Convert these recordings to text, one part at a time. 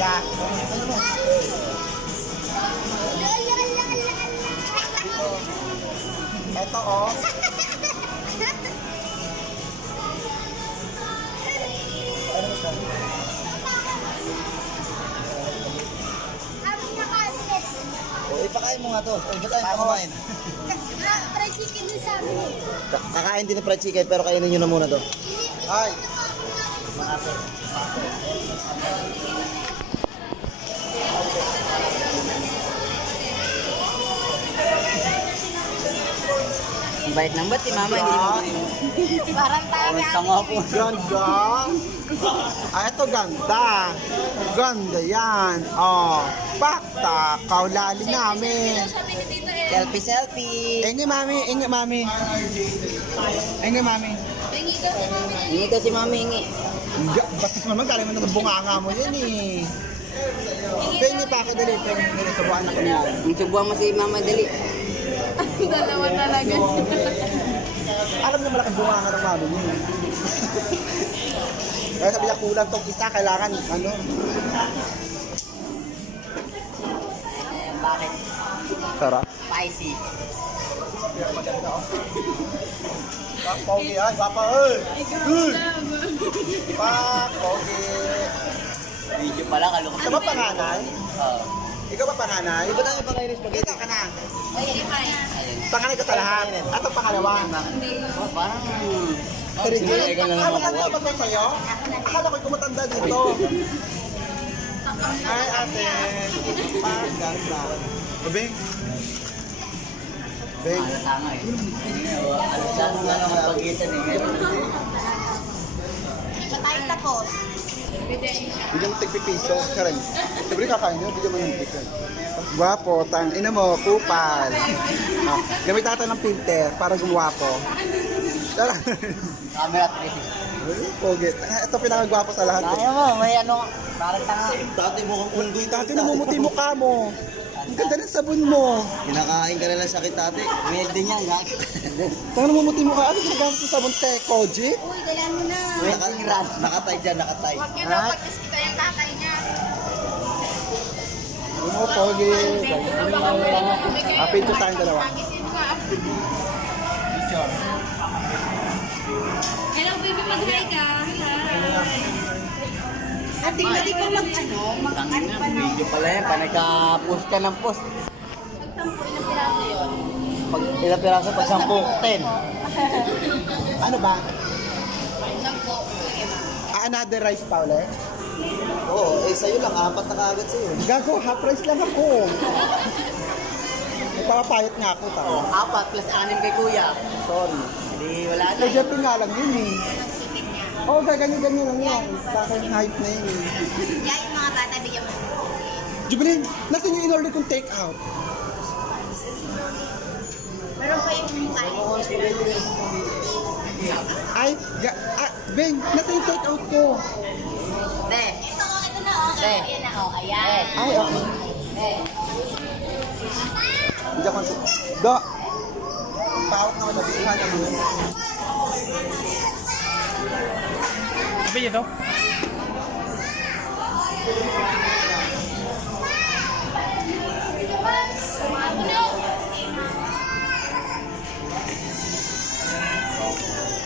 Kuya. Ito oh. Ipakain mo nga to. Ba't tayo kumain? Fried chicken din sa amin. Kakain din ng fried chicken pero kainin nyo na muna to. Ay! Ang bait ng ba't si mama hindi mo Parang tayo. tanga po. Ganda! Ito ganda! Ganda yan! Oh! Pakta! Kaulali namin! Sabi ni Tito eh. Selfie. Engi mami! Engi mami! Engi mami! Hingi daw si mami. Hingi ka si mami, hingi. Bastos naman, galing mo ng bunganga mo yan eh! Pengi pa ka dali, pengi dali sa buwan na kanila. Ang subuhan mo si mama, dali. Dalawa talaga. Alam na malaking bunganga ng mami niya. Kaya sabi niya kulang tong isa, kailangan ano. Bakit? Sarap. Spicy. Pak, pogi ay, papa ay! Pak, pogi! Video pala, kalukot. Ikaw ba panganay? Oo. Ikaw ba panganay? Iba tayo panganay ng spaghetti. Ikaw ka na. Panganay ka sa lahat. At ang pangalawa. Oh, parang... Serigay. ka na Ah, naman matanda ba sa'yo? Akala ko'y kumatanda dito. Ay, ate. Pak, ganda. Bing. Bing. Tanga eh. Alasado nga lang ang pagitan eh. Tayo tapos. Bigyan mo tigpipiso. Karen. Sabi kakain nyo, bigyan mo yung ticket. Gwapo, tang ina mo, kupal. Ah, gamit natin ng filter para gumwapo. Tara. Camera 360. Pogi. Ito pinakagwapo sa lahat. Kaya mo, may ano, parang tanga. Dati mo kang unggoy. Dati namumuti mukha mo. Ang ganda ng sabon mo. Kinakain ka na lang sakit ate. Weird din yan, gag. Tanga namumuti mukha. Ano ginagamit yung sabon? Koji? Uy, dalan mo na. Wedding rat. Nakatay dyan, nakatay. Huwag nyo na pagkas kita yung tatay niya. Ano, Pogi? Picture tayong dalawa. Picture. Hello, baby, mag-hi ka. At hindi pa mag-ano, mag-ano pa na. Video pala yan, pa nagka-post ka ng post. Pag-sampo, ilang piraso yun? Pag ilang piraso, pag 10, 10. Ano ba? Sampo. Another rice pa ulit? Oo, eh sa'yo lang, 4 na kaagad sa'yo. Gago, half rice lang ako. Nagpapapayat nga ako, tao. 4 plus 6 kay kuya. Sorry. Hindi, wala na. Kay Jeffrey nga lang yun eh. Oo, ganyan-ganyan lang yan. Sa akin, hype na yun eh. Kaya yung mga bata, bigyan mo. Jubilin, nasan yung in-order kong take out? Meron pa yung kain. Ay, Ben, nasan yung take out ko? Te, Ito na oh. Ayan na oh. Ayan. Ay, okay. Hindi ako Do! Pahawak naman na bikuhan na mo. Apa itu?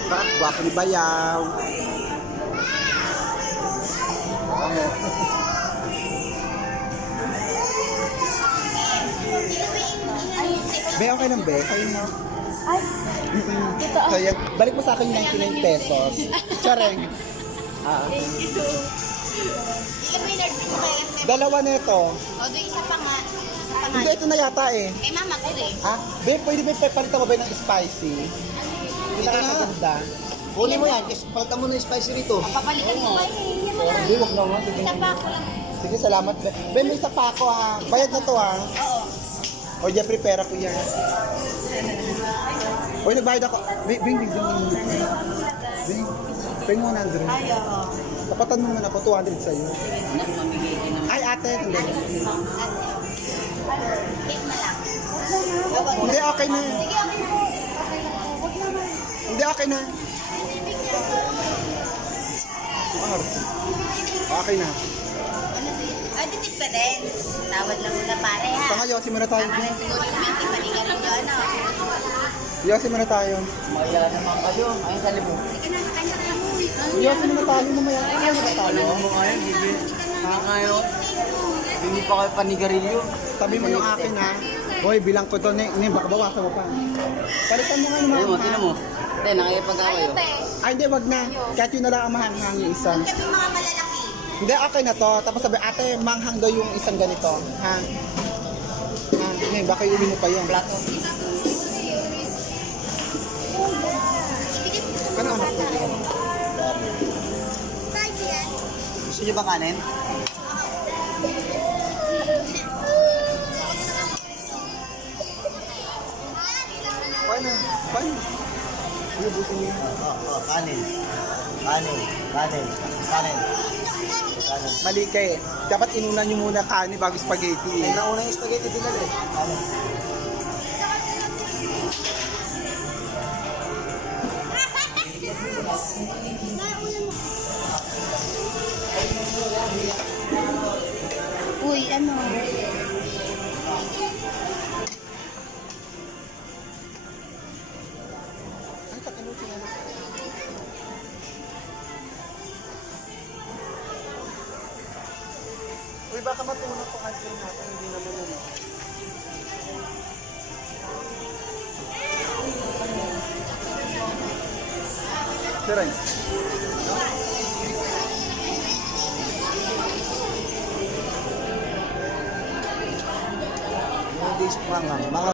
Pak, gwapo ni Bayaw. Bango. Be, okay lang, Be. Kayo na. Ay, ito So, yan, balik mo sa akin yung 99 pesos. Chareng. Thank you. Ilan may nerd mo kaya? Dalawa na ito. O, doon isa pa nga. Isa pa nga. Hindi, ito na yata eh. Kay mama ko eh. Ha? Be, pwede ba palitan mo ba ng spicy? Hindi na kakaganda. kunin mo yan, kasi palitan mo na yung spicy rito. Papalitan ko kayo eh. Yan mo na. Hindi, wag naman. Sige, Isa pa ako lang. sige, salamat. Be, Be, may isa pa ako ha. Bayad na to ha. Oo. O, Jeffrey, pera ko yan. Uy, nagbayad ako. Bing, bing, bing, bing. Bing, bing 100. Ay, oo. Tapatan mo naman ako, 200 sa'yo. Anak, mamigay ka ng... Ay, ate, tandali. Cake na lang. Hindi, okay na. Sige, okay na po. Okay na po. Huwag naman. Hindi, okay na. Okay na. may difference. Tawad lang muna pare ha. Saka yosi muna tayo. Ang alam siguro yung minti panigan mo ano. Yosi muna tayo. Maya naman kayo. Ayun sa libo. Sige na, kanya ka mo. Yosi muna tayo mamaya. Kaya muna tayo. Mo ngayon, bibi. Ngayon, hindi pa kayo panigarilyo. Tabi mo yung akin ha. Hoy, bilang ko to. Baka bawasan mo pa. Palitan mo nga yung Ayun mo, mga. tinan mo. Te, nakikipag-away Ayaw oh. te. Ay, hindi, wag na. Kahit yun na lang ang mahanghang yung isa. Kami mga malalaki. Hindi, okay na to. Tapos sabi, ate, manghang daw yung isang ganito. Ha? Ha? Ngayon, baka iuli mo pa yung plato. Ano anak ko? Tayo yan. Gusto niyo ba kanin? Paano? Paano? Ubusin niyo. Kanin. Kanin. Kanin. Kanin. Kanin. Mali ka eh. Dapat inuna niyo muna kanin bago spaghetti eh. Nauna yung spaghetti din eh. Kanin. Uy, ano? Ay, takino sila. Uy, baka matunan po kasi natin. Hindi naman ano. Siray. Mga days pa nga. Mga